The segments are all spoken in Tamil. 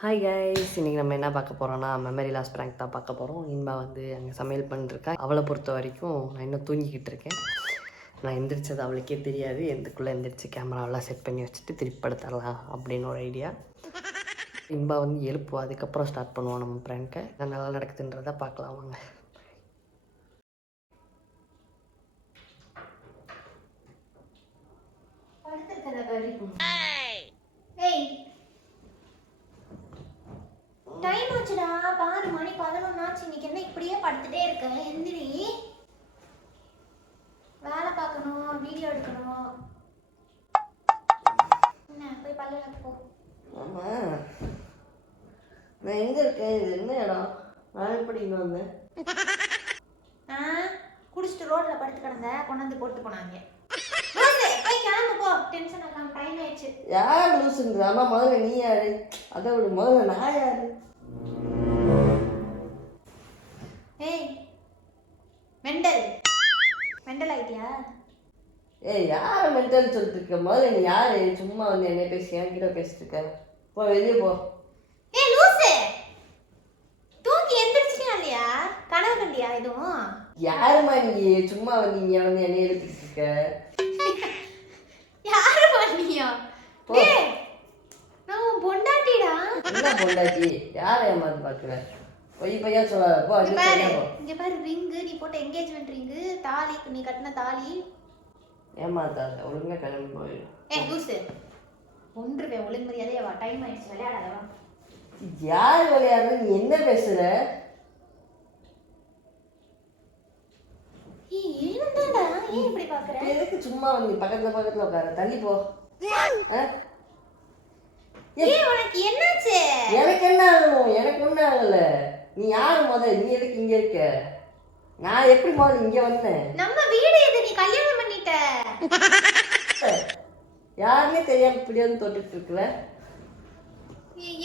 ஹாய் கைஸ், இன்றைக்கி நம்ம என்ன பார்க்க போகிறோன்னா மெமரி லாஸ் ப்ராங்க் தான் பார்க்க போகிறோம். இன்பா வந்து அங்கே சமையல் பண்ணிருக்கா. அவளை பொறுத்த வரைக்கும் நான் இன்னும் தூங்கிக்கிட்டு இருக்கேன். நான் எந்திரிச்சது அவளுக்கே தெரியாது. எந்தக்குள்ளே எந்திரிச்சு கேமராவெல்லாம் செட் பண்ணி வச்சுட்டு திருப்பி படுத்தரலாம் அப்படின்னு ஒரு ஐடியா. இன்பா வந்து எழுப்புவா, அதுக்கப்புறம் ஸ்டார்ட் பண்ணுவோம் நம்ம ப்ராங்கை. நல்லா நடக்குதுன்றதை பார்க்கலாம் வாங்க. டைம் ஆச்சுடா, பாரு மணி 11 ஆச்சு. இன்னைக்கு என்ன இப்படியே படுத்துட்டே இருக்க? எந்திரி, வேலை பார்க்கணும், வீடியோ எடுக்கணும். என்ன போய் பல்ல போ. ஆமாம், நான் எங்கே இருக்கேன்? இது என்ன இடம்? நான் எப்படி இங்கே வந்தேன்? குடிச்சிட்டு ரோட்ல படுத்து கிடந்த, கொண்டாந்து போட்டு போனாங்க. போய் கிளம்பு போ, டென்ஷன் ஆகாம. டைம் ஆயிடுச்சு. யார் லூசுன்ற? அம்மா முதல்ல நீ யாரு? அதை விட முதல்ல நான் யாரு? ஏய் மெண்டல், மெண்டல் ஆயிட்டியா? ஏய், யாரை மென்டல் சொல்லிட்டு இருக்க? முதல்ல நீ யாரு? சும்மா வந்து என்னை பேசி என்கிட்ட பேசிட்டு இருக்க. போ, வெளியே போ. ஏய் லூசு, தூங்கி எந்திரிச்சியா இல்லையா? கனவு கண்டியா எதுவும்? யாருமா நீ? சும்மா வந்து இங்க வந்து என்னை எழுப்பிட்டு இருக்க. யாரு பண்ணியா? டேய், நான் உன் பொண்டாட்டிடா. என்ன பொண்டாட்டி? யாரை ஏமாந்து பாக்குற? பொய் பையா சொல்லாத. போ, இங்க பாரு, இங்க பாரு, ரிங்கு நீ போட்ட என்கேஜ்மெண்ட் ரிங்கு, தாலி நீ கட்டின தாலி. ஏமாத்தாத, ஒழுங்கா கிளம்பி போயிடு. ஏய் லூசு, ஒன்றுவே ஒழுங்கு மரியாதையா வா. டைம் ஆயிடுச்சு, விளையாடாத வா. யார் விளையாடுற? நீ என்ன பேசுற? ஏய் என்னடா, ஏன் இப்படி பாக்குற? எதுக்கு சும்மா வந்து பக்கத்துல உட்கார? தள்ளி போ. ஏய் உனக்கு என்னாச்சு? எனக்கு என்ன ஆகணும்? எனக்கு ஒன்றும் ஆகல. நீ யாரு முதல்ல? நீ எதுக்கு இங்க இருக்க? நான் எப்படி முதல்ல இங்க வந்தேன்? நம்ம வீடு எது? நீ கல்யாணம் பண்ணிட்ட. யாருமே தெரியாம இப்படி வந்து தொட்டுட்டு இருக்கல.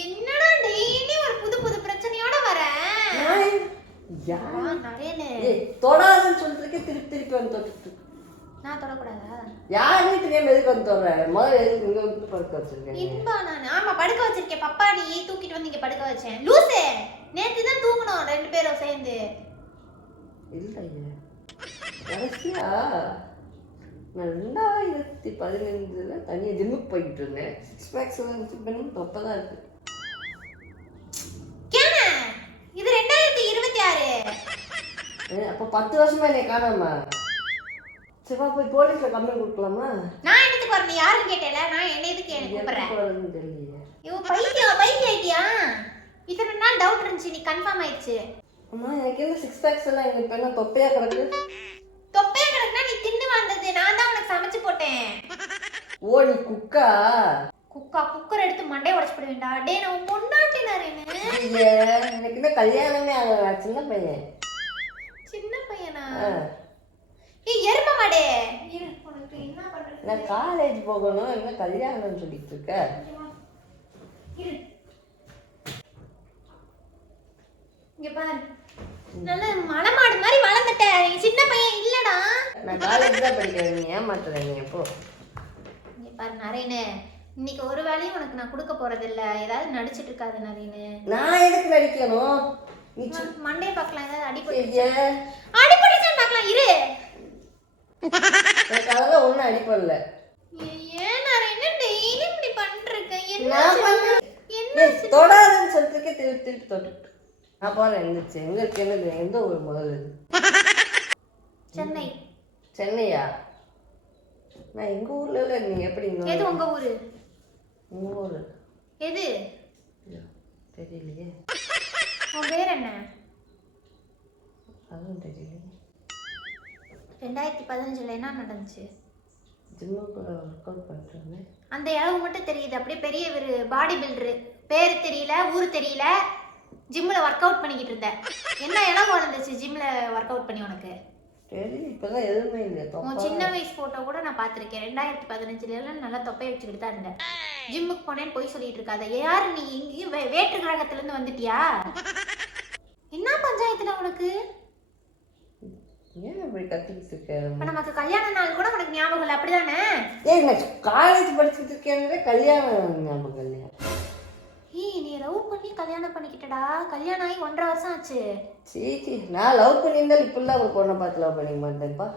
என்னடா டெய்லி ஒரு புது புது பிரச்சனையோட வர? தொடாதுன்னு சொல்லிட்டு திருப்பி வந்து தொட்டுட்டு இருக்கு. நான் தொடக்கூடாதா? யாருமே தெரியாம எதுக்கு வந்து தொடுற? முதல்ல எதுக்கு இங்க வந்து படுக்க வச்சிருக்கேன்? இன்பா நான் ஆமா படுக்க வச்சிருக்கேன். பப்பாடி தூக்கிட்டு வந்து இங்க படுக்க வச்சேன். லூசே, நேத்து தான் தூங்கணும் ரெண்டு பேரும் சேர்ந்து. இல்லையே, கடைசியா நான் 2015 தனியாக ஜிம்முக்கு போய்கிட்டு இருந்தேன். 6 பேக்ஸ் பண்ணி தொப்பதான் இருக்கு. இது 2026. அப்போ 10 வருஷமா என்னை காணாம. சிவா போய் போலீஸ்ல கம்ப்ளைண்ட் கொடுக்கலாமா? நான் என்னத்துக்கு வரணும்? யாருன்னு கேட்டேல, நான் என்ன எதுக்கு கூப்பிடுறேன்? தெரியல. இவன் பைத்தியம் ஆயிட்டியா? இத்தனை நாள் டவுட் இருந்துச்சு, நீ கன்ஃபார்ம் ஆயிடுச்சு. அம்மா, எனக்கு என்ன 6 பேக்ஸ் எல்லாம் எங்க இப்ப என்ன தொப்பையா கிடக்கு? தொப்பையா கிடக்குனா நீ தின்னு வந்தது, நான் தான் உனக்கு சமைச்சு போட்டேன். ஓ, நீ குக்கா? குக்கர் எடுத்து மண்டையை உடைச்சு போடுவேன்டா. டே நான் பொண்டாட்டினாரு. எனக்கு இன்னும் கல்யாணமே ஆகல. சின்ன பையன். சின்ன பையனா? ஏய் எருமை மாடே, இரு உனக்கு என்ன பண்றது? நான் காலேஜ் போகணும், என்ன கல்யாணம்னு சொல்லிட்டு இருக்க? இரு, இங்க பாரு, நல்ல மலமாடு மாதிரி வளர்ந்துட்ட. நீ சின்ன பையன் இல்லடா. நான் காலேஜ் தான் படிக்கிறேன். நீ ஏமாத்துற. நீ எப்போ? இங்க பாரு நரேனே, இன்னைக்கு ஒரு வேலையும் உனக்கு நான் கொடுக்க போறது இல்ல. ஏதாவது நடிச்சிட்டு இருக்காது நரேனே. நான் எதுக்கு நடிக்கணும்? நீ மண்டே பார்க்கலாம். ஏதாவது அடிபட்டுச்சான்னு பார்க்கலாம். இரு, எனக்கு அதெல்லாம் ஒன்றும் அடிப்படல. ஏன் நரேனே டெய்லி இப்படி பண்றீங்க? என்ன தொடாதுன்னு சொல்லிட்டு திருப்பி தொட்டுட்டு நான் போறேன். எந்திரிச்சு எங்க இருக்கு? என்னது? எந்த ஊர் முதல்ல? சென்னை. சென்னையா? நான் எங்க ஊர்ல இல்ல. நீ எப்படி? எது உங்க ஊரு? உங்க ஊரு எது தெரியலையே. உன் பேர் என்ன? அதுவும் தெரியலையே. 2015 என்ன நடந்துச்சு? ஜிம்முக்குள்ள ஒர்க் அவுட் பண்ணிட்டு இருந்தேன். அந்த அளவு மட்டும் தெரியுது. அப்படியே பெரிய ஒரு பாடி பில்டரு. பேரு தெரியல, ஊரு தெரியல. ஜிம்ல ஒர்க் அவுட் பண்ணிக்கிட்டு இருந்த. என்ன இடம் வளர்ந்துச்சு ஜிம்ல ஒர்க் அவுட் பண்ணி உனக்கு? தெரியல, இப்பதான் எதுவுமே இல்லை. உன் சின்ன வயசு போட்டோ கூட நான் பார்த்துருக்கேன். 2015 நல்லா தொப்பை வச்சுக்கிட்டு தான் இருந்தேன். ஜிம்முக்கு போனேன்னு போய் சொல்லிட்டு இருக்காத. யாரு நீ? இங்கேயும் வேற்று கிரகத்துல இருந்து வந்துட்டியா? என்ன பஞ்சாயத்துல உனக்கு? ஏன் இப்படி கத்திக்கிட்டு இருக்க? இப்ப நமக்கு கல்யாண நாள் கூட உனக்கு ஞாபகம் இல்லை, அப்படிதானே? ஏன் நான் காலேஜ் படிச்சுட்டு இருக்கேன், கல்யாணம் ஞாபகம் இல்லையா? நீ லவ் பண்ணி கல்யாணம் பண்ணிக்கிட்டடா. கல்யாணம் ஆகி 1.5 வருஷம் ஆச்சு. சீச்சி, நான் லவ் பண்ணியிருந்தாலும் இப்படிலாம் ஒரு பொண்ணை பார்த்து லவ் பண்ணிக்க மாட்டேன்ப்பா.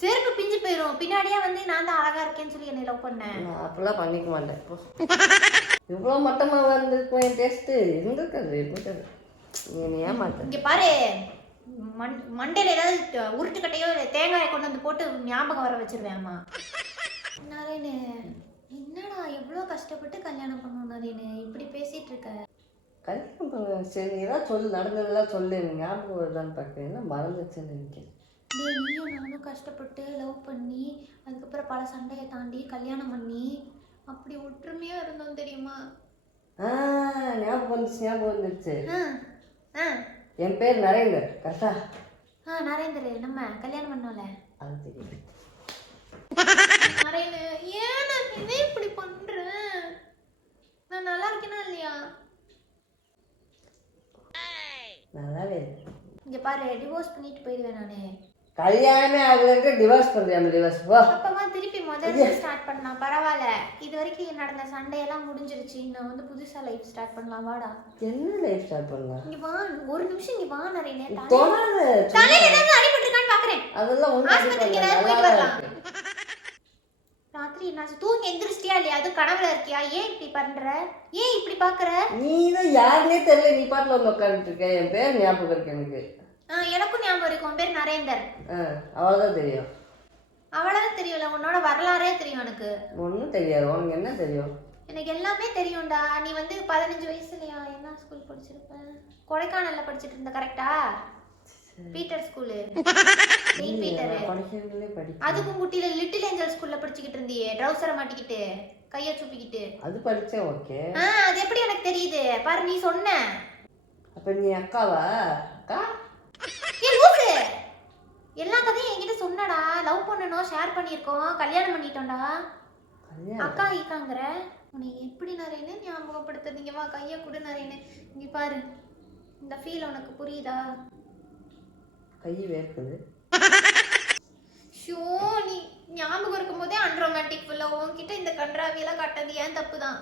செருப்பு பிஞ்சு போயிடும். பின்னாடியே வந்து நான் தான் அழகா இருக்கேன்னு சொல்லி என்னை லவ் பண்ணேன். நான் அப்படிலாம் பண்ணிக்க மாட்டேன். இவ்வளோ மட்டமாக இருந்திருக்கும் என் டேஸ்ட்டு. இருந்திருக்காது. நீ ஏமாட்டேன். இங்கே பாரு, மண்டையில் ஏதாவது உருட்டுக்கட்டையோ தேங்காயை கொண்டு வந்து போட்டு ஞாபகம் வர வச்சிருவேன். அம்மா நரேனு, என்னடா எவ்வளோ கஷ்டப்பட்டு கல்யாணம் பண்ணோம் நரேனு, இப்படி பேசிட்டு இருக்க. கல்யாணம் பண்ண சரி, நீ தான் சொல்லு, நடந்ததெல்லாம் சொல்லு. ஞாபகம் வருதான்னு பார்க்குறேன். என்ன மறந்துச்சுன்னு நினைக்கிறேன். நீயும் நானும் கஷ்டப்பட்டு லவ் பண்ணி அதுக்கப்புறம் பல சண்டையை தாண்டி கல்யாணம் பண்ணி அப்படி ஒற்றுமையா இருந்தோம் தெரியுமா? ஞாபகம் வந்துச்சு. என் பேர் நரேந்தர். கரெக்டா? நரேந்தர், நம்ம கல்யாணம் பண்ணோம்ல அது தெரியும். நரேந்தர், ஏன் நான் இப்படி பண்றேன்? நான் நல்லா இருக்கேனா இல்லையா? நல்லாவே. இங்க பாரு, டிவோர்ஸ் பண்ணிட்டு போயிடுவேன் நானு. கல்யாணமே ஆகலன்ட்டு டிவோர்ஸ் பண்றியாம? டிவோர்ஸ் போ. அப்பமா திருப்பி முதல்ல ஸ்டார்ட் பண்ணலாம். பரவாயில்ல, இது வரைக்கும் நடந்த சண்டையெல்லாம் முடிஞ்சிருச்சு. நான் வந்து புதுசா லைஃப் ஸ்டார்ட் பண்ணலாம். வாடா. என்ன லைஃப் ஸ்டார்ட் பண்ணலாம்? இங்க வா, ஒரு நிமிஷம் இங்க வா நரேனே. தலையில ஏதாவது அடிபட்டிருக்கான்னு பாக்குறேன். அதெல்லாம் ஒண்ணு ஆஸ்பத்திரிக்கு ஏதாவது போயிட்டு வரலாம். ராத்திரி என்னாச்சு? தூங்கி எந்திரிச்சிட்டியா இல்லையா? அது கனவுல இருக்கியா? ஏன் இப்படி பண்ற? ஏன் இப்படி பாக்குற? நீ தான் யாருன்னே தெரியல, நீ பாட்டுல வந்து உட்காந்துட்டு இருக்க. என் பேர் ஞாபகம் இருக்கு எனக்கு. எனக்கும் ஞாபகம் இருக்கு. உன் பேர் நரேந்தர். அவ்வளவுதான் தெரியும். அவ்வளவுதான் தெரியல, உன்னோட வரலாறே தெரியும் எனக்கு. ஒன்றும் தெரியாது. உனக்கு என்ன தெரியும்? எனக்கு எல்லாமே தெரியும்டா. நீ வந்து 15 வயசுலயா என்ன ஸ்கூல் படிச்சிருப்ப? கொடைக்கானல்ல படிச்சிட்டு இருந்த, கரெக்டா? Peter school, Saint Peter. அதுக்கும் குட்டியில லிட்டில் ஏஞ்சல் ஸ்கூல்ல படிச்சுக்கிட்டு இருந்தியே, ட்ரவுசரை மாட்டிக்கிட்டு கையை சூப்பிக்கிட்டு. அது படிச்சேன். ஓகே. அது எப்படி எனக்கு தெரியுது பாரு, நீ சொன்ன. அப்ப நீ அக்காவா? அக்கா? எல்லா கதையும் என்கிட்ட சொன்னடா. லவ் பண்ணணும், ஷேர் பண்ணியிருக்கோம், கல்யாணம் பண்ணிட்டோம்டா. அக்கா ஈக்காங்கிற உன்னை எப்படி நரேன்னு ஞாபகப்படுத்துறீங்க. வா, கையை கொடு நரேன்னு. இங்க பாரு, இந்த ஃபீல் உனக்கு புரியுதா? கை வேர்க்குது. ஷோ, நீ ஞாபகம் இருக்கும் போதே அன்ரொமான்டிக் ஃபுல்லா உன்கிட்ட இந்த கன்றாவியெல்லாம் காட்டது ஏன் தப்பு தான்.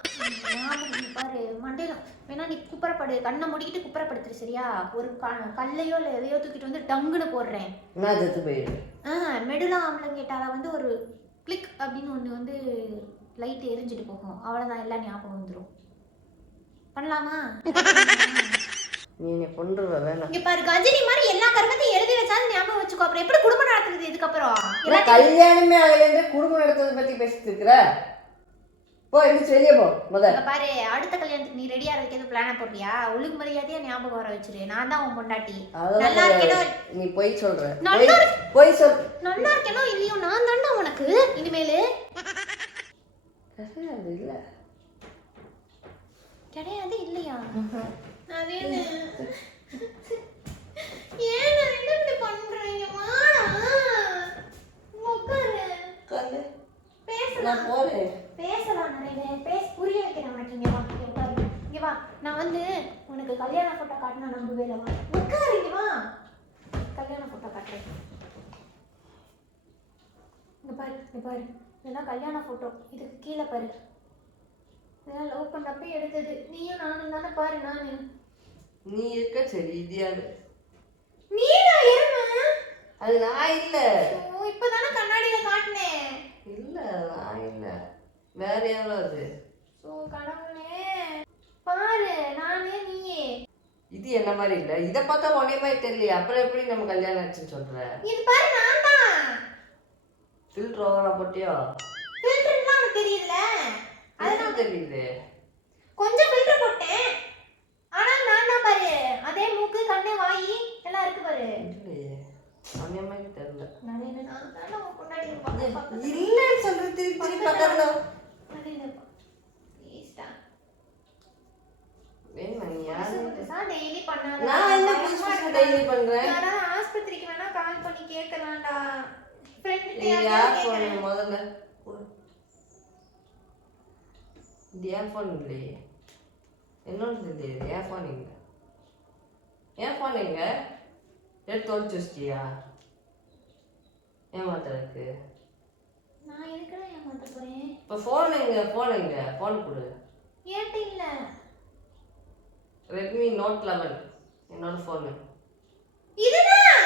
ஞாபகம் பாரு, மண்டையில வேணா நீ குப்புறப்படு, கண்ணை முடிக்கிட்டு குப்புறப்படுத்துரு சரியா? ஒரு கல்லையோ இல்லை எதையோ தூக்கிட்டு வந்து டங்குன்னு போடுறேன். நான் செத்து போயிடுறேன். மெடுலா ஆம்பளங்கேட்டால வந்து ஒரு கிளிக் அப்படின்னு ஒன்று வந்து லைட் எரிஞ்சிட்டு போகும். அவ்வளோதான், எல்லாம் ஞாபகம் வந்துடும். பண்ணலாமா? நீ என்ன கொன்றுவ வேணாம். இங்க பாரு, கஜினி மாதிரி எல்லா கர்மத்தையும் எழுதி வச்சாலும் ஞாபகம் வச்சுக்கோ. அப்புறம் எப்படி குடும்பம் நடத்துறது இதுக்கப்புறம்? கல்யாணமே ஆகலன்ற குடும்பம் நடத்துறத பத்தி பேசிட்டு இருக்கிற. போ, எந்திரிச்சு வெளியே போ. முதல்ல பாரு, அடுத்த கல்யாணத்துக்கு நீ ரெடியா இருக்க எதுவும் பிளான போடுறியா? ஒழுங்கு மரியாதையா ஞாபகம் வர வச்சிரு. நான் தான் உன் பொண்டாட்டி. நல்லா இருக்கேனோ? நீ போய் சொல்ற. போய் சொல். நல்லா இருக்கேனோ இல்லையோ, நான் தான்டா உனக்கு இனிமேலு. கிடையாது. இல்ல கிடையாது. இல்லையா? அதே ஏன் நான் இப்படி பண்றீங்க? உட்காரு. பேசலாம். பேசலாம் நிறைய. புரிய வைக்கிறேன் உனக்கு. இங்க வா, இங்க வா. நான் வந்து உனக்கு கல்யாண போட்டோ காட்டினா நம்பவே இல்லை. வா, உட்காரு. இங்க வா, கல்யாண போட்டோ காட்டுறேன். இங்க பாரு, இதெல்லாம் கல்யாண போட்டோ. இதுக்கு கீழே பாரு, இதெல்லாம் லவ் பண்ணப்ப எடுத்தது. நீயும் நானும் தானே. பாரு, நானு நீ இருக்க சரி. இது யாரு? நீ தான் இருமா. அது நான் இல்ல. இப்பதானே கண்ணாடியில காட்டினேன். இல்ல, நான் இல்ல, வேற யாரோ. அது கடவுளே, பாரு, நானே நீயே. இது என்ன மாதிரி இல்ல. இத பார்த்தா ஒரே மாதிரி தெரியல. அப்புறம் எப்படி நம்ம கல்யாணம் ஆச்சுன்னு சொல்ற? இது பாரு, நான் தான். ஃபில்டர் ஓவரா போட்டியோ? ஃபில்டர்லாம் உனக்கு தெரியுதுல? அது தெரியுது. கொஞ்சம் ஃபில்டர் போட்டேன். ஆனா நான் தான் பாரு, அதே மூக்கு, கண்ணு, வாய் எல்லாம் இருக்கு பாரு. இல்லையே, ஒரே மாதிரி தெரியல. நான் தான உன் பொண்டாட்டி. இல்ல சொல்ற. திருப்பி பக்கத்துல ப்ளீஸ்டா. வேணா, நீ யாரு? டெய்லி பண்ணாத. நான் என்ன புதுசா டெய்லி பண்றேன்? நான் ஆஸ்பத்திரிக்கு வேணா கால் பண்ணி கேட்கலாம்டா. ஃப்ரெண்ட் யார் போன் முதல்ல? இது ஏன் ஃபோன் இல்லையே. என்னோடது இல்லையே. ஏன் ஃபோன் எங்க? ஏன் ஃபோன் எங்க? எடுத்து தொலைச்சு வச்சிட்டியா? ஏமாத்துறதுக்கு. நான் எதுக்குடா ஏமாத்த போறேன்? இப்போ ஃபோன் எங்க? ஃபோன் கொடு. ஏன்ட்ட இல்ல. ரெட்மி நோட் 11 என்னோட ஃபோனு. இதுதான்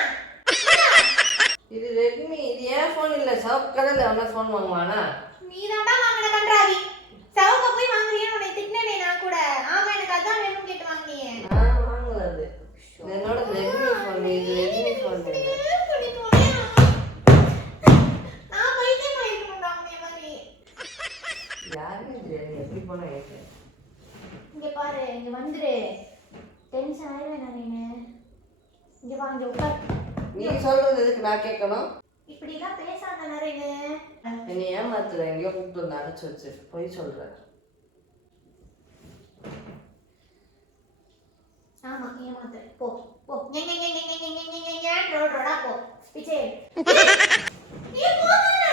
இது ரெட்மி, இது ஏன் ஃபோன் இல்லை. சவுப் கடையில் எவனா ஃபோன் வாங்குவானா? நீதான்டா வாங்கின கன்றாவி. சவுக்க போய் வாங்குறியேன்னு உன்னை திட்டினேனே நான் கூட. ஆமா எனக்கு அதான் வேணும்னு கேட்டு வாங்கினியே. நான் வாங்கல அது. இது என்னோட ரெட்மி ஃபோன். இது ரெட்மி ஃபோன். நான் பைத்தியம் ஆயிட்டேன்டா உன்னை மாதிரி. யாருமே தெரியாது எப்படி போனா ஏற்று. இங்க பாரு, இங்க வந்துரு. டென்ஷன் ஆயிடுவேன் நான். இங்க வா, இங்க உட்கார். நீ சொல்றது எதுக்கு நான் கேட்கணும்? இப்படி எல்லாம் பேசாத நரேனு. என்னை ஏமாத்துற, எங்கேயோ கூப்பிட்டு வந்து அடைச்சு வச்சு போய் சொல்ற. ஆமா ஏமாத்து. போ போ. ரோடா போ. பிச்சை. நீ போகாத.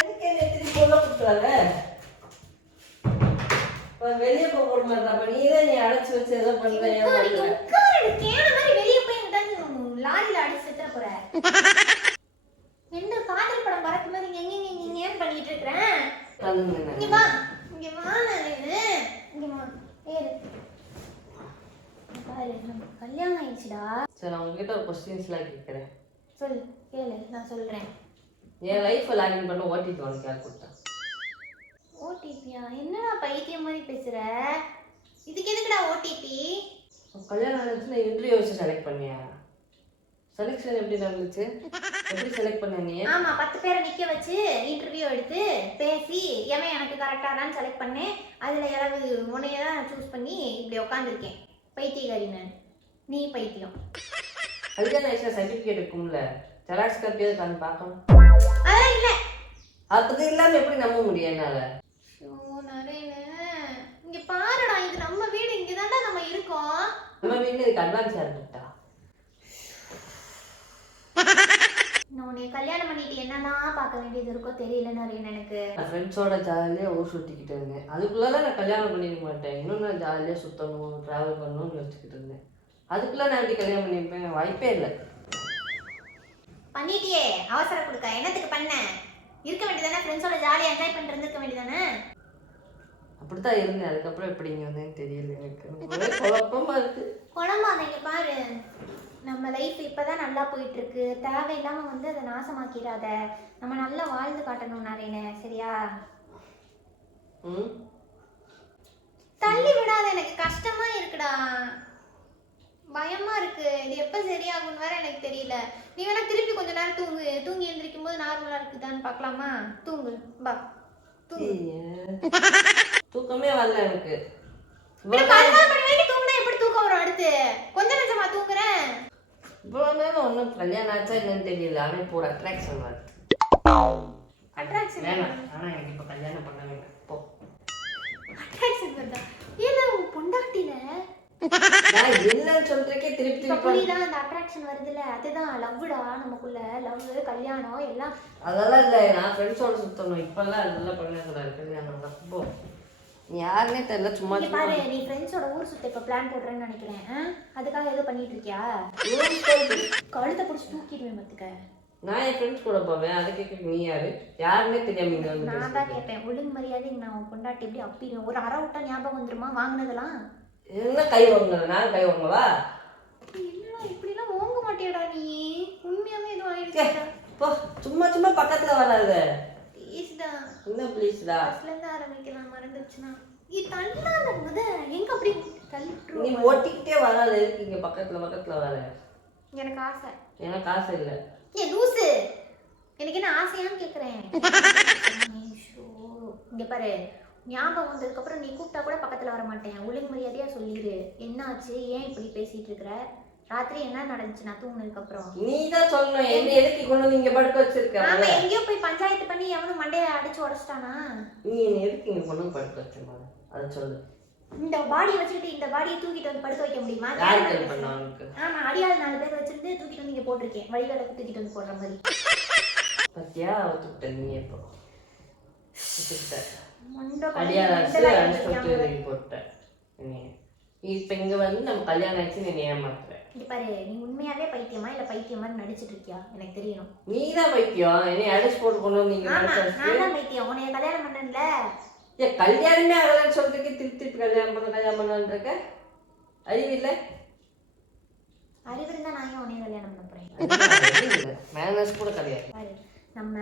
எதுக்கு என்ன திருப்பி கொள்ள கூப்பிட்டுறாங்க? வெளியே போக போட மாட்டாப்ப நீ தான் நீ அடைச்சு வச்சு ஏதோ பண்ற. வெளியே போய் லாரியில அடிச்சு செத்துற போற. என்ன காதல் படம் பறக்க மாதிரி ஏன் பண்ணிட்டு இருக்கிறேன்? இங்க வா, இங்க வா நானு. இங்க வா. ஏறு. பாரு, நம்ம கல்யாணம் ஆயிடுச்சுடா. சரி, நான் உங்ககிட்ட ஒரு கொஸ்டின்ஸ்லாம் கேட்குறேன். சொல்லு, கேளு, நான் சொல்றேன். என் லைஃப்பை லாகின் பண்ண ஓடிபி உனக்கு யார் கொடுத்தா? ஓடிபியா? என்னடா பைத்தியம் மாதிரி பேசுற? இதுக்கு எதுக்குடா ஓடிபி? கல்யாணம் ஆனிச்சுன்னா இன்டர்வியூ வச்சு செலக்ட் பண்ணியா? செலெக்ஷன் எப்படி நடந்துச்சு? எப்படி செலக்ட் பண்ண நீ? ஆமா, 10 பேரை நிக்க வச்சு இன்டர்வியூ எடுத்து பேசி எவன் எனக்கு கரெக்டானான்னு செலக்ட் பண்ணேன். அதுல யாராவது உன்னைய தான் சூஸ் பண்ணி இப்படி உட்காந்துருக்கேன். பைத்தியக்காரி நான். நீ பைத்தியம். கல்யாணம் ஆயிடுச்சுன்னா சர்டிஃபிகேட் இருக்கும்ல, ஜெராக்ஸ் காப்பி எதுக்கு பார்க்கணும்? அதெல்லாம் இல்லை. அது இல்லாமல் எப்படி நம்ப முடியும் என்னால? இங்க பாருடா, இது நம்ம வீடு. இங்கதான்டா நம்ம இருக்கோம். நம்ம வீட்டுல இதுக்கு அட்வான்ஸ் இருந்துட்டா. நான் உன்னை கல்யாணம் பண்ணிட்டு என்னதான் பார்க்க வேண்டியது இருக்கோ தெரியல நிறைய எனக்கு. நான் ஃப்ரெண்ட்ஸோட ஜாலியாக ஊர் சுற்றிக்கிட்டு இருந்தேன். அதுக்குள்ளே நான் கல்யாணம் பண்ணிக்க மாட்டேன். இன்னும் நான் ஜாலியாக சுற்றணும், ட்ராவல் பண்ணணும்னு யோசிச்சுக்கிட்டு இருந்தேன். அதுக்குள்ளே நான் எப்படி கல்யாணம் பண்ணியிருப்பேன்? வாய்ப்பே இல்லை. பண்ணிட்டியே, அவசரம் கொடுக்க. என்னத்துக்கு பண்ண? இருக்க வேண்டியதானே, ஃப்ரெண்ட்ஸோட ஜாலியாக என்ஜாய் பண்ணிட்டு இருந்திருக்க வேண்டியதானே. அப்படித்தான் இருந்தேன். அதுக்கப்புறம் எப்படி இங்கே வந்தேன்னு தெரியல எனக்கு. ஒரே குழப்பமா இருக்கு. குழம்பாதீங்க பாரு. நம்ம லைஃப் இப்பதான் நல்லா போயிட்டு இருக்கு. தேவையில்லாம வந்து அதை நாசமாக்கிடாத. நம்ம நல்லா வாழ்ந்து காட்டணும் நிறைய. சரியா? தள்ளி விடாத. எனக்கு கஷ்டமா இருக்குடா, பயமா இருக்கு. இது எப்ப சரியாகும்னு வேற எனக்கு தெரியல. நீ வேணா திருப்பி கொஞ்ச நேரம் தூங்கு. தூங்கி எந்திரிக்கும் போது நார்மலா இருக்குதான்னு பார்க்கலாமா? தூங்கு, பா தூக்கமே வரல எனக்கு. தூங்கினா எப்படி தூக்கம் வரும்? அடுத்து கொஞ்ச நிமிஷமா தூங்குறேன். இவ்வளவு நேரம் ஒன்றும் கல்யாணம் ஆச்சா என்னன்னு தெரியல. ஆனால் இப்போ ஒரு அட்ராக்ஷன் வருது. அட்ராக்ஷன் வேணாம். ஆனால் எனக்கு இப்போ கல்யாணம் பண்ண வேண்டாம். போ. அட்ராக்ஷன் வருதா? ஏல உன் பொண்டாட்டில நான் இல்லைன்னு சொல்றேக்கே திருப்பி புரியுதா? அந்த அட்ராக்ஷன் வருதுல, அதுதான் லவ்டா. நமக்குள்ள லவ், கல்யாணம் எல்லாம் அதெல்லாம் இல்லை. நான் ஃப்ரெண்ட்ஸோட சுற்றணும். இப்பெல்லாம் அதெல்லாம் பண்ணக்கூடாது. கல்யாணம் தான். போ. நீ யாருன்னே தெரியல. சும்மா பாரு, நீ ஃப்ரெண்ட்ஸோட ஊர் சுத்த இப்போ பிளான் போடுறேன்னு நினைக்கிறேன். அதுக்காக ஏதோ பண்ணிட்டு இருக்கியா? கழுத்தை பிடிச்சி தூக்கிடுவேன் பார்த்துக்க. நான் என் ஃப்ரெண்ட்ஸ் கூட போவேன். அதை கேட்க நீ யாரு? யாருன்னே தெரியாம இங்க வந்து நான் தான் கேட்பேன். ஒழுங்கு மரியாதை நான் உன் பொண்டாட்டி எப்படி அப்பிடுவேன். ஒரு அரை விட்டா ஞாபகம் வந்துருமா வாங்கினதெல்லாம்? என்ன கை வாங்குற? நான் கை வாங்கவா? என்னடா இப்படிலாம் ஓங்க மாட்டியடா நீ? உண்மையாவே இது ஆயிடுச்சு. போ. சும்மா சும்மா பக்கத்துல வராத. ப்ளீஸ்டா. என்ன ப்ளீஸ்டா? ஃபர்ஸ்ட்ல இருந்து ஆரம்பிக்கலாம், மறந்துச்சுனா. நீ தள்ளாத முத. எங்க அப்படி தள்ளிட்டு நீ ஓட்டிக்கிட்டே வராத. இருக்கு இங்க பக்கத்துல பக்கத்துல வர. எனக்கு ஆசை. எனக்கு ஆசை இல்லை. ஏ லூசு, எனக்கு என்ன ஆசையான்னு கேக்குறேன். இங்க பாரு, ஞாபகம் வந்ததுக்கு அப்புறம் நீ கூப்பிட்டா கூட பக்கத்துல வர மாட்டேன். ஒழுங்கு மரியாதையா சொல்லிடு. என்ன ஆச்சு? ஏன் இப்படி பேசிட்டு இருக்கிற? ராத்திரி என்ன நடந்துச்சு நான் தூங்குனதுக்கு அப்புறம்? நீ தான் சொல்லணும். என்ன எதுக்கு கொண்டு வந்து இங்க படுக்க வச்சிருக்க? ஆமா, எங்கேயோ போய் பஞ்சாயத்து பண்ணி எவனும் மண்டையை அடிச்சு உடச்சிட்டானா? நீ என்ன எதுக்கு இங்க கொண்டு வந்து படுக்க வச்சிருக்க? அதை சொல்லு. இந்த பாடியை வச்சுக்கிட்டு இந்த பாடியை தூக்கிட்டு வந்து படுக்க வைக்க முடியுமா? யாருக்கு பண்ண உனக்கு? ஆமா, அடியாள் 4 பேர் வச்சிருந்து தூக்கிட்டு வந்து இங்க போட்டிருக்கேன். வழிவேலை தூக்கிட்டு வந்து போடுற மாதிரி. பத்தியா ஒத்துக்கிட்ட நீ? எப்போ மண்டை அடியாளாச்சு போட்ட நீ. இப்ப இங்க வந்து நம்ம கல்யாணம் ஆச்சு நீ ஏமாத்துற. இங்க பாரு, நீ உண்மையாவே பைத்தியமா இல்ல பைத்தியமா நடிச்சிட்டு இருக்கியா? எனக்கு தெரியணும். நீ தான் பைத்தியம். என்னை அடிச்சு போட்டு கொண்டு வந்து நான் தான் பைத்தியம். உன்னைய கல்யாணம் பண்ணல, ஏன் கல்யாணமே ஆகலன்னு சொல்றதுக்கு திருப்பி கல்யாணம் பண்ணலான்னு இருக்க? அறிவு இல்லை? அறிவு இருந்தா நான் ஏன் உன்னைய கல்யாணம் பண்ண போறேன்? மேனர்ஸ் கூட கிடையாது. பாரு, நம்ம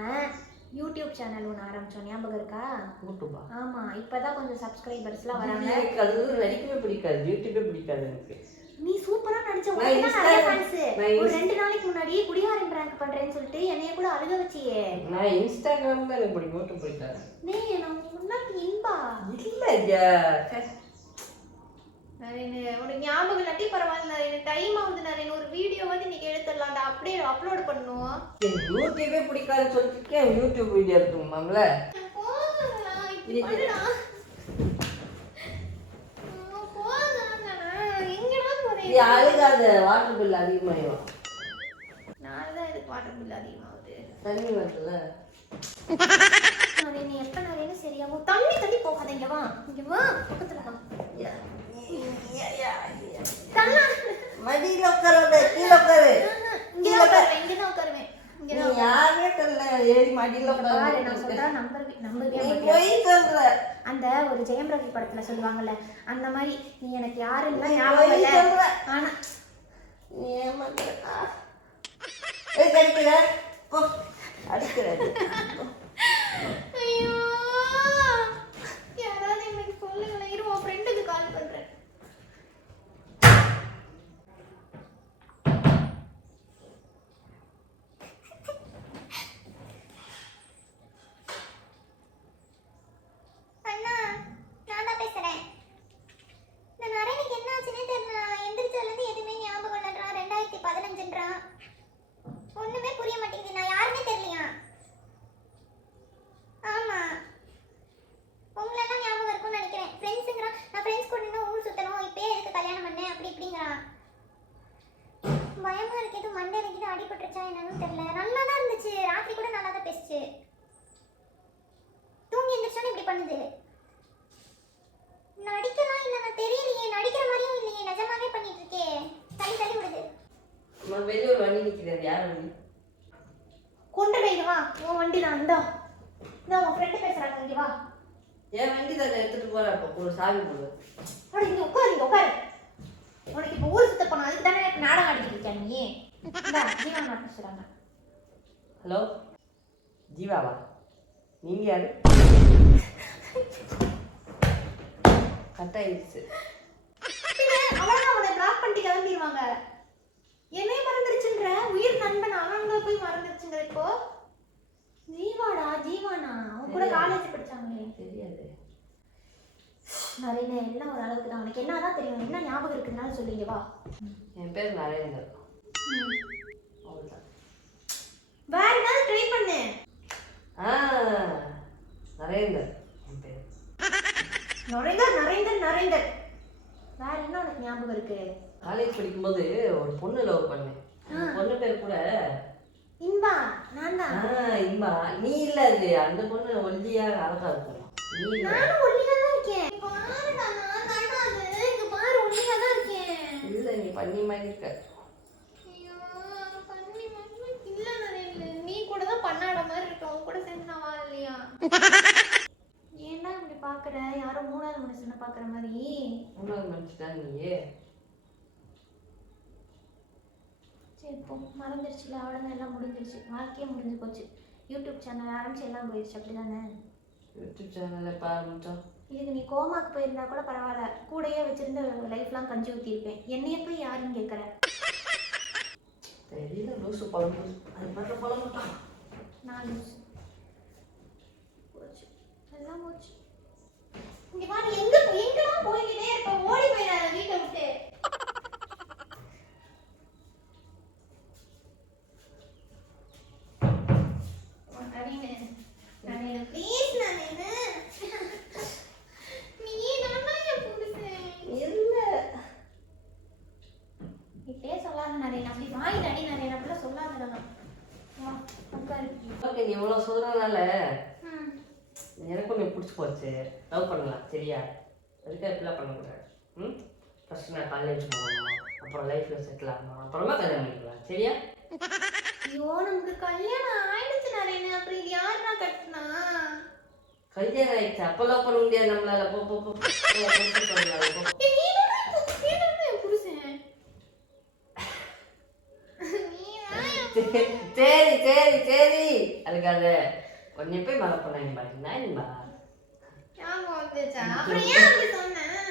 யூடியூப் சேனல் ஒன்று ஆரம்பிச்சோம், ஞாபகம் இருக்கா? யூடியூபா? ஆமா, இப்பதான் கொஞ்சம் சப்ஸ்கிரைபர்ஸ்லாம் வராங்க. எனக்கு அது நடிக்கவே பிடிக்காது, யூடியூபே பிடிக்காது எனக்கு. நீ சூப்பரா நடிச்ச, நான் நிறைய ஃபேன்ஸ். நான் ஒரு 2 நாளைக்கு முன்னாடி குடியாரம் பிராங்க் பண்றேன்னு சொல்லிட்டு என்னைய கூட அழுக வச்சியே. நான் இன்ஸ்டாகிராம் தான் எனக்கு பிடிக்கும், யூடியூப் பிடிக்காது. டேய், நான் முன்னாடி இன்பா இல்ல ஐயா, உனக்கு ஞாபகம் இல்லாட்டி பரவாயில்ல. எனக்கு டைம் ஆகுது. நான் ஒரு வீடியோ வந்து இன்னைக்கு எடுத்துடலாம்டா, அப்படியே அப்லோட் பண்ணுவோம். எனக்கு யூடியூபே பிடிக்காதுன்னு சொல்லிட்டு யூடியூப் வீடியோ இருக்குமாம்ல. அழுகாத, வாட்டர் பில் அதிகமாயிடும். நான்தான் இதுக்கு வாட்டர் பில் அதிகமாகுது. தண்ணி வருதுல்ல. நீ எப்ப நிறைய சரியாகும். தண்ணி தண்ணி போகாத, இங்க வா, இங்க வா, பக்கத்துல வா. மடியில உட்காரோட, கீழே உட்காரு. இங்கதான் உட்காருவேன், இங்கதான் உட்காருவேன். யாருமே தெரியல, ஏறி மடியில உட்காரு. நான் சொல்றா நம்பவே போய் சொல்ற. அந்த ஒரு ஜெயம் ரவி படத்துல சொல்லுவாங்கல்ல, அந்த மாதிரி நீ எனக்கு யாருன்னா ஞாபகம் இல்ல. ஆனா நீ ஏமாத்துற. அடிக்கிற அடிக்கிற. ஐயோ, யாராவது எனக்கு சொல்லுங்களேன். இரு, உன் ஃப்ரெண்டுக்கு கால் பண்றேன். அண்ணா, நான் தான் பேசுறேன். நான் நரேனுக்கு என்ன ஆச்சுன்னே தெரியல. எந்திரிச்சதுலேருந்து எதுவுமே ஞாபகம் இல்லைன்றான். 2015ன்றான். ஒண்ணுமே புரிய மாட்டேங்குது. நான் யாருமே தெரியலையா? ஆமா, உங்களெல்லாம் ஞாபகம் இருக்கும்னு நினைக்கிறேன். ஃப்ரெண்ட்ஸுங்கிறான். நான் ஃப்ரெண்ட்ஸ் கூட இன்னும் ஊர் சுத்தணும், இப்பயே எதுக்கு கல்யாணம் பண்ணேன் அப்படி இப்படிங்கிறான். பயமா இருக்கு. எதுவும் மண்டே எனக்கு அடிபட்டுருச்சா என்னன்னு தெரியல. நல்லா தான் இருந்துச்சு, ராத்திரி கூட நல்லா தான் பேசுச்சு. தூங்கி எந்திரிச்சோன்னு இப்படி பண்ணுது. நடிக்கலாம் இல்லை, நான் தெரியலையே. நடிக்கிற மாதிரியும் இல்லையே, நிஜமாவே பண்ணிட்டு இருக்கே. தள்ளி தள்ளி விடுது. நான் வெளியே ஒரு வண்டி நிற்கிறது. யார் வண்டி? கொண்டு போயிடு, வா. உன் வண்டி தான். இந்தா உன் ஃப்ரெண்டு பேசுறாங்க, இங்க வா. என் வண்டி தான் எடுத்துட்டு போறேன். இப்போ ஒரு சாவி போடு. அட, இங்க உட்காரு, இங்க உட்காரு. உனக்கு இப்போ ஊர் சுத்த போனா அதுக்கு தானே நாடகம் ஆடிக்கிட்டு இருக்க நீ. இந்தா, ஜீவா நான் பேசுறாங்க. ஹலோ, ஜீவாவா? நீங்க யாரு? கட் ஆயிடுச்சு. அவ்வளோதான், உன்னை பிளாக் பண்ணிட்டு கிளம்பிடுவாங்க. என்னையும் மறந்துருச்சுன்ற உயிர் நண்பன் அவங்க போய் மறந்துருச்சுங்கிற. இப்போ ஜீவாடா, ஜீவானா? அவன் கூட காலேஜ் படிச்சாங்களே. தெரியாது. நிறைய எல்லாம் ஒரு அளவுக்கு தான். உனக்கு என்னதான் தெரியும்? என்ன ஞாபகம் இருக்குதுனாலும் சொல்லுங்க, வா. என் பேர் நரேந்தர். அவ்வளோதான். வேற ஏதாவது ட்ரை பண்ணு. நரேந்தர் என் பேர். நரேந்தர் நரேந்தர் நரேந்தர். வேற என்ன உனக்கு ஞாபகம் இருக்கு? காலேஜ் படிக்கும்போது ஒரு பொண்ணு லவ் பண்ணேன். பொண்ணு பேர் கூட இன்பா. நான் தான். இன்பா. நீ இல்ல, அது அந்த பொண்ணு ஒல்லியா அழகா இருக்கும். நானும் ஒல்லியா தான் இருக்கேன். பாருடா, நான் தான்டா அது. இங்க பாரு, ஒல்லியா தான் இருக்கேன். இல்ல, நீ பண்ணி மாதிரி இருக்க. ஐயோ, பண்ணி மாதிரி இல்ல நரேந்தர். நீ கூட தான் பண்ணாட மாதிரி இருக்க. உன் கூட சேர்ந்து நான் வாழலையா? ஏன்டா இப்படி பாக்குற? யாரோ மூணாவது மனுஷனை பாக்குற மாதிரி. மூணாவது மனுஷன் தான் நீ. சரி, இப்போ மறந்துடுச்சுல, அவ்வளோதான். எல்லாம் முடிஞ்சிருச்சு. வாழ்க்கையே முடிஞ்சு போச்சு. யூடியூப் சேனல் ஆரம்பிச்சு எல்லாம் போயிடுச்சு, அப்படிதானே? யூடியூப் சேனல் எப்போ ஆரம்பிச்சோம்? இதுக்கு நீ கோமாக்கு போயிருந்தா கூட பரவாயில்ல, கூடையே வச்சிருந்த லைஃப்லாம் கஞ்சி ஊற்றிருப்பேன். என்னைய போய் யாருன்னு கேட்குற? தெரியல, லூசு பழம்பு. அது மட்டும் பழம்பு. நான் லூசு. போச்சு, எல்லாம் போச்சு. இங்க பாரு, எங்கெல்லாம் போய்கிட்டே இருப்ப. ஓடி போயிடாத வீட்டை விட்டு. ஓகே, நீ இவ்வளோ சொல்கிறதுனால எனக்கும் நீ பிடிச்சி போச்சு. லவ் பண்ணலாம், சரியா? அதுக்காக இப்படிலாம் பண்ணக்கூடாது. ஃபஸ்ட்டு நான் காலேஜ் போகணும், அப்புறம் லைஃப்பில் செட்டில் ஆகணும், அப்புறமா கல்யாணம் பண்ணிக்கலாம், சரியா? ஐயோ, நமக்கு கல்யாணம் ஆயிடுச்சு நரேன். அப்புறம் இது யாருன்னா கட்டினா? கல்யாணம் ஆயிடுச்சு அப்பெல்லாம் பண்ண முடியாது நம்மளால போ போ போ சரி சரி சரி அதுக்காக கொஞ்சம் போய் மழை பண்ணா இன்பா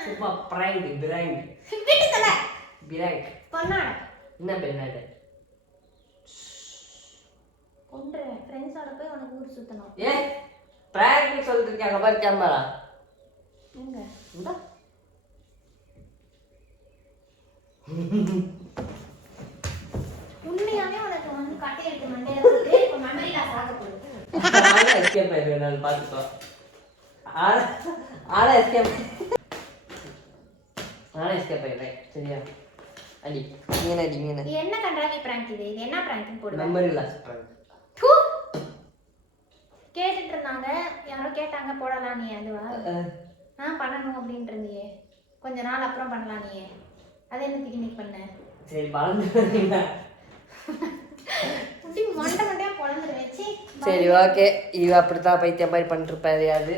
சும்மா பிராங்க் பிராங்க் பிராங்க் என்ன பெண்ணாடு ஃப்ரெண்ட்ஸோட போய் உனக்கு ஊர் சுத்தணும். ஏ பிராங்க் சொல்லிட்டு இருக்காங்க பாரு கேமரா எங்க இந்தா உண்மையாவே உனக்கு வந்து கட்டை எடுத்து மண்டையில போட்டு இப்ப மெமரி லாஸ் ஆக போகுது. ஆளா எஸ்கேப் ஆயிடுவேன் நான் பார்த்துக்கோ ஆளா எஸ்கேப் ஆயிடுவேன் சரியா அடி மீன் அடி மீன் இது என்ன கண்டாவி பிராங்க் இது என்ன பிராங்க்னு போடுவேன். மெமரி லாஸ் பிராங்க் கேட்டுட்டு இருந்தாங்க யாரோ கேட்டாங்க போடலாம் நீ அதுவா பண்ணணும் அப்படின்ட்டு இருந்தியே கொஞ்ச நாள் அப்புறம் பண்ணலாம் நீ அது என்னத்துக்கு இன்னைக்கு பண்ண சரி பழந்துருவீங்க மண்டை மண்டையா பொழந்துருவேச்சு. சரி ஓகே இவ அப்படித்தான் பைத்தியம் மாதிரி பண்ணிருப்பா எதையாவது.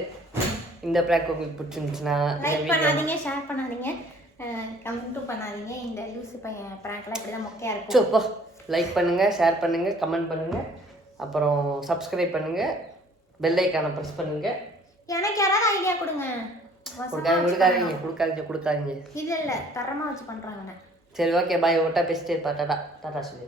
இந்த பிராங்க் உங்களுக்கு பிடிச்சிருந்துச்சுன்னா லைக் பண்ணாதீங்க ஷேர் பண்ணாதீங்க கமெண்ட்டும் பண்ணாதீங்க. இந்த லூசு பையன் பிராங்க்லாம் இப்படி தான் மொக்கையா இருக்கும். சோப்பா லைக் பண்ணுங்க ஷேர் பண்ணுங்க கமெண்ட் பண்ணுங்க அப்புறம் சப்ஸ்கிரைப் பண்ணுங்க பெல் ஐக்கானை ப்ரெஸ் பண்ணுங்க. எனக்கு யாராவது ஐடியா கொடுங்க. கொடுக்காதீங்க இல்ல தரமா வச்சு பண்றாங்க. சரி ஓகே பாய் ஓட்டா பேசிட்டே இருப்பா டாடா டாடா சொல்லு.